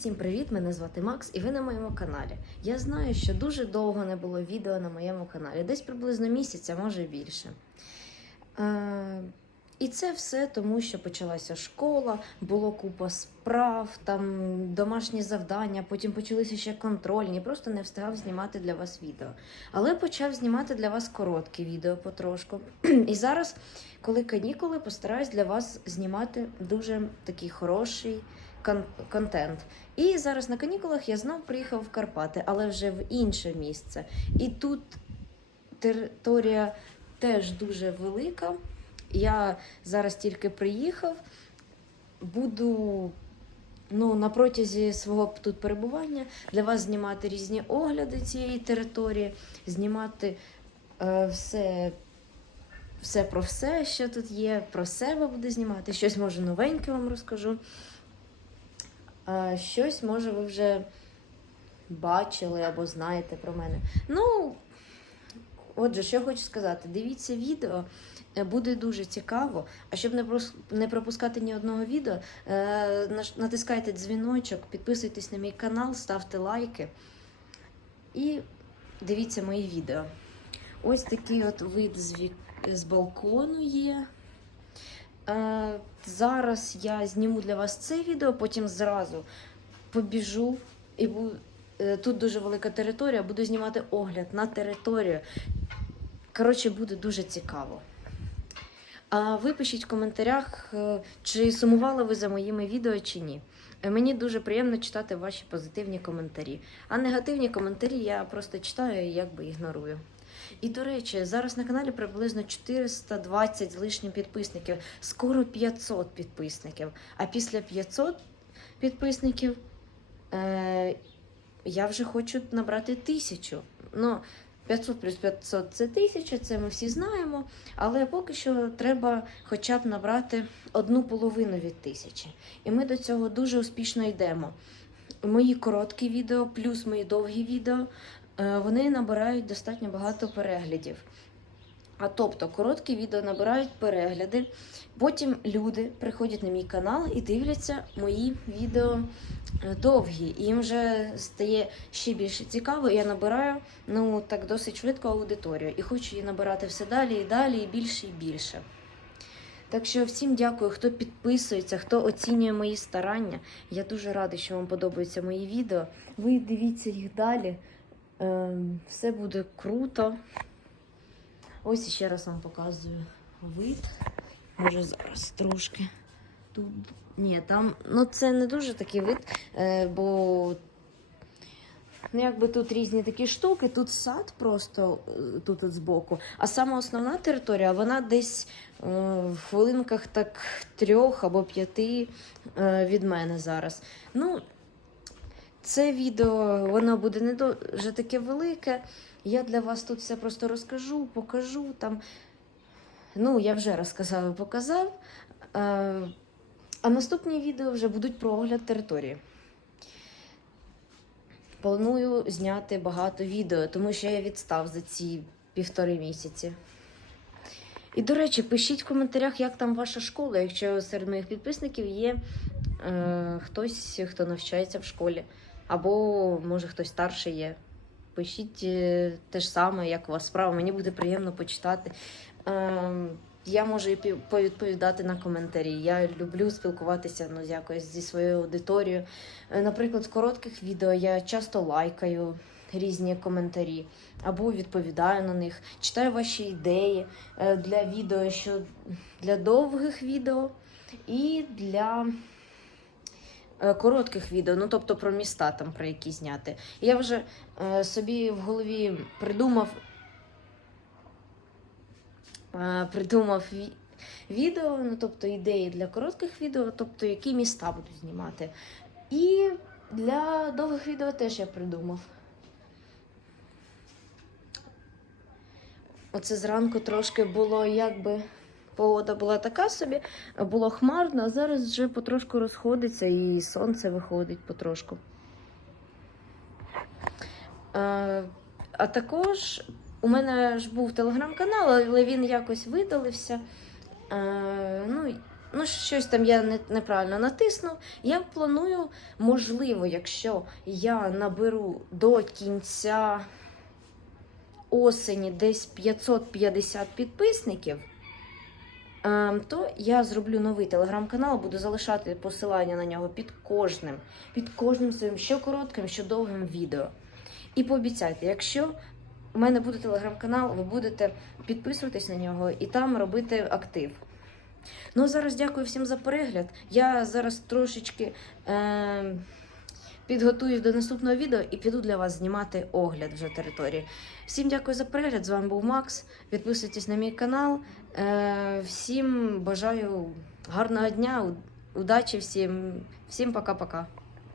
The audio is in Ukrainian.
всім привіт! Мене звати Макс, і ви на моєму каналі. Я знаю, що дуже довго не було відео на моєму каналі, десь приблизно місяця, може більше. Е, і це все тому, що почалася школа, було купа справ, там домашні завдання, потім почалися ще контрольні. Просто не встигав знімати для вас відео. Але почав знімати для вас короткі відео потрошку. І зараз, коли канікули, постараюсь для вас знімати дуже такий хороший контент. І зараз на канікулах я знов приїхав в Карпати, але вже в інше місце. І тут територія теж дуже велика. Я зараз тільки приїхав, буду ну, на протязі свого тут перебування для вас знімати різні огляди цієї території, знімати е, все, все про все, що тут є, про себе буду знімати, щось може новеньке вам розкажу. А щось, може, ви вже бачили або знаєте про мене. Ну, отже, що я хочу сказати: дивіться відео, е, буде дуже цікаво. А щоб не пропускати ні одного відео, е, натискайте дзвіночок, підписуйтесь на мій канал, ставте лайки і дивіться мої відео. Ось такий от вид з, вік... з балкону є. Зараз я зніму для вас це відео, потім зразу побіжу і бу... е, тут дуже велика територія, буду знімати огляд на територію. Коротше, буде дуже цікаво. А ви пишіть в коментарях, е, чи сумували ви за моїми відео чи ні. Е, Мені дуже приємно читати ваші позитивні коментарі. А негативні коментарі я просто читаю і якби ігнорую. І до речі, зараз на каналі приблизно 420 з лишнім підписників, скоро 500 підписників. А після 500 підписників е, я вже хочу набрати тисячу. Ну, 500 плюс 500 це тисяча, це ми всі знаємо. Але поки що треба хоча б набрати одну половину від тисячі. І ми до цього дуже успішно йдемо. Мої короткі відео, плюс мої довгі відео, вони набирають достатньо багато переглядів. А тобто короткі відео набирають перегляди. Потім люди приходять на мій канал і дивляться мої відео е, довгі. І їм вже стає ще більше цікаво. Я набираю ну так досить швидко аудиторію. І хочу її набирати все далі і далі, і більше і більше. Так що всім дякую, хто підписується, хто оцінює мої старання. Я дуже радий, що вам подобаються мої відео. Ви дивіться їх далі. Ем, Все буде круто. Ось ще раз вам показую вид. Може зараз трошки. Тут. Ні, там. Ну це не дуже такий вид, е, бо ну, якби тут різні такі штуки, тут сад просто е, тут от збоку. А сама основна територія, вона десь е, в хвилинках так трьох або п'яти від мене зараз. Ну, це відео воно буде не дуже таке велике. Я для вас тут все просто розкажу, покажу там. Ну, я вже розказав і показав. Е, А наступні відео вже будуть про огляд території. Планую зняти багато відео, тому що я відстав за ці півтори місяці. І, до речі, пишіть в коментарях, як там ваша школа, якщо серед моїх підписників є е, хтось, хто навчається в школі, або може хтось старший є. Пишіть е, те ж саме, як у вас справа. Мені буде приємно почитати. Е, я можу і повідповідати на коментарі. Я люблю спілкуватися ну, якось зі своєю аудиторією. Е, Наприклад, в коротких відео я часто лайкаю різні коментарі або відповідаю на них, читаю ваші ідеї е, для відео, що для довгих відео і для коротких відео, ну тобто про міста, там про які зняти. Я вже е, собі в голові придумав, е, придумав ві- відео, ну тобто ідеї для коротких відео, тобто які міста буду знімати. І для довгих відео теж я придумав. Оце зранку трошки було якби. Погода була така собі, було хмарно, а зараз вже потрошку розходиться і сонце виходить потрошку. Е, а також у мене ж був телеграм-канал, але він якось видалився. Е, ну, ну, щось там я не, неправильно натиснув. Я планую, можливо, якщо я наберу до кінця осені десь 550 підписників. Ем, То я зроблю новий телеграм-канал, буду залишати посилання на нього під кожним, під кожним своїм що коротким, що довгим відео. І пообіцяйте, якщо у мене буде телеграм-канал, ви будете підписуватись на нього і там робити актив. Ну, а зараз дякую всім за перегляд. Я зараз трошечки е, підготуюсь до наступного відео і піду для вас знімати огляд вже території. Всім дякую за перегляд. З вами був Макс. Підписуйтесь на мій канал. Е, всім бажаю гарного дня, удачі всім. Всім пока-пока.